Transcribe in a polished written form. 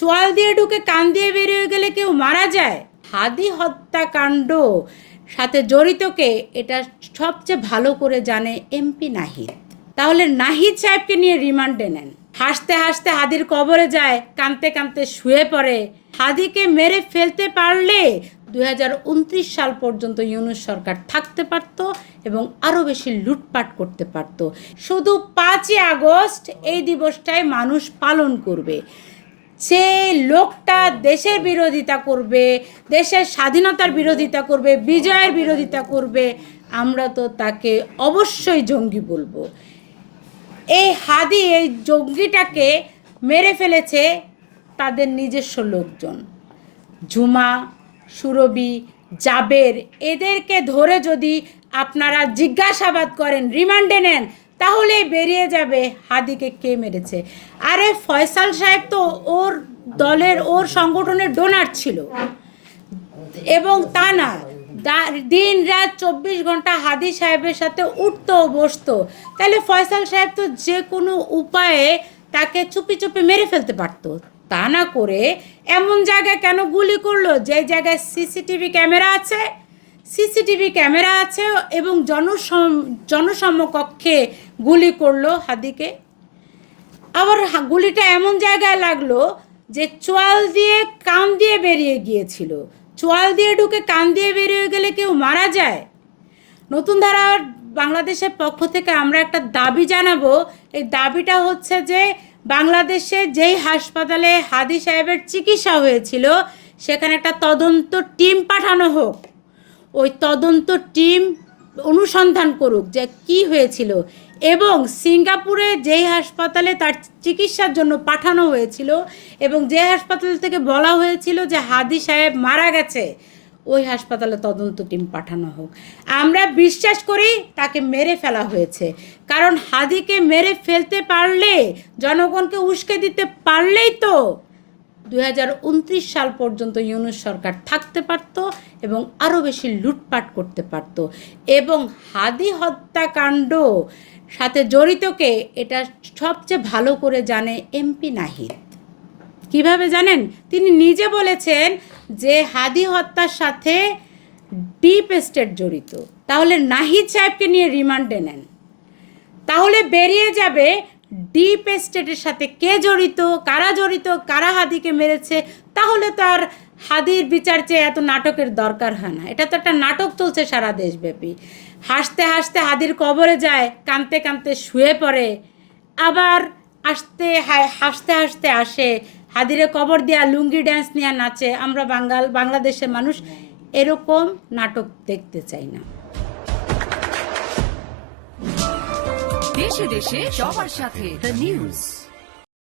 চোয়াল দিয়ে ঢুকে কান দিয়ে বেরিয়ে গেলে কেউ মারা যায়। হাদি হত্যাকাণ্ড সাথে জড়িতকে এটা সবচেয়ে ভালো করে জানে এমপি নাহিদ। তাহলে নাহিদ সাহেবকে নিয়ে রিমান্ডে নেন। হাসতে হাসতে হাদির কবরে যায়, কাঁদতে কাঁদতে শুয়ে পড়ে। হাদিকে মেরে ফেলতে পারলে 2029 সাল পর্যন্ত ইউনূস সরকার থাকতে পারত এবং আরও বেশি লুটপাট করতে পারত। শুধু 5ই আগস্ট এই দিবসটাই মানুষ পালন করবে। যে লোকটা দেশের বিরোধিতা করবে, দেশের স্বাধীনতার বিরোধিতা করবে, বিজয়ের বিরোধিতা করবে, আমরা তো তাকে অবশ্যই জঙ্গি বলবো। এই হাদি এই জঙ্গিটাকে মেরে ফেলেছে তাদের নিজস্ব লোকজন। ঝুমা, সুরভি, জাবের, এদেরকে ধরে যদি আপনারা জিজ্ঞাসাবাদ করেন, রিমান্ডে নেন, তাহলে বেরিয়ে যাবে হাদিকে কে মেরেছে। আরে ফয়সাল সাহেব তো ওর দলের, ওর সংগঠনের ডোনার ছিল, এবং তা না দিন রাত 24 ঘন্টা হাদি সাহেবের সাথে উঠতো বসতো। তাহলে ফয়সাল সাহেব তো যে কোনো উপায়ে তাকে চুপি চুপি মেরে ফেলতে পারতো। তা না করে এমন জায়গায় কেন গুলি করলো যে জায়গায় সিসিটিভি ক্যামেরা আছে, এবং জনসমকক্ষে গুলি করলো হাদিকে। আবার গুলিটা এমন জায়গায় লাগলো যে চোয়াল দিয়ে কান দিয়ে বেরিয়ে গিয়েছিল। চোয়াল দিয়ে ঢুকে কান দিয়ে বেরিয়ে গেলে কেউ মারা যায়। নতুন ধারা বাংলাদেশের পক্ষ থেকে আমরা একটা দাবি জানাবো। এই দাবিটা হচ্ছে যে বাংলাদেশে যেই হাসপাতালে হাদি সাহেবের চিকিৎসা হয়েছিল সেখানে একটা তদন্ত টিম পাঠানো হোক। ওই তদন্ত টিম অনুসন্ধান করুক যে কি হয়েছিল, এবং সিঙ্গাপুরে যেই হাসপাতালে তার চিকিৎসার জন্য পাঠানো হয়েছিল এবং যে হাসপাতাল থেকে বলা হয়েছিল যে হাদি সাহেব মারা গেছে, ওই হাসপাতালে তদন্ত টিম পাঠানো হোক। আমরা বিশ্বাস করি তাকে মেরে ফেলা হয়েছে, কারণ হাদিকে মেরে ফেলতে পারলে, জনগণকে উস্কে দিতে পারলেই তো 2029 সাল পর্যন্ত ইউনূস সরকার থাকতে পারত এবং আরও বেশি লুটপাট করতে পারত। এবং হাদি হত্যাকাণ্ড সাথে জড়িতকে এটা সবচেয়ে ভালো করে জানে এমপি নাহিদ। কিভাবে জানেন? তিনি নিজে বলেছেন যে হাদি হত্যার সাথে ডিপ স্টেট জড়িত। তাহলে নাহিদ সাহেবকে নিয়ে রিমান্ডে নেন, তাহলে বেরিয়ে যাবে ডিপ স্টেটের সাথে কে জড়িত, কারা হাদিকে মেরেছে। তাহলে তো আর হাদির বিচার চেয়ে এত নাটকের দরকার হয় না। এটা তো একটা নাটক চলছে সারা দেশব্যাপী। হাসতে হাসতে হাদির কবরে যায়, কাঁদতে কাঁদতে শুয়ে পড়ে, আবার হাসতে হাসতে আসে, হাদিরে কবর দিয়া লুঙ্গি ড্যান্স নিয়ে নাচে। আমরা বাংলাদেশের মানুষ এরকম নাটক দেখতে চাই না। দেশে দেশে সবার সাথে দ্য নিউজ।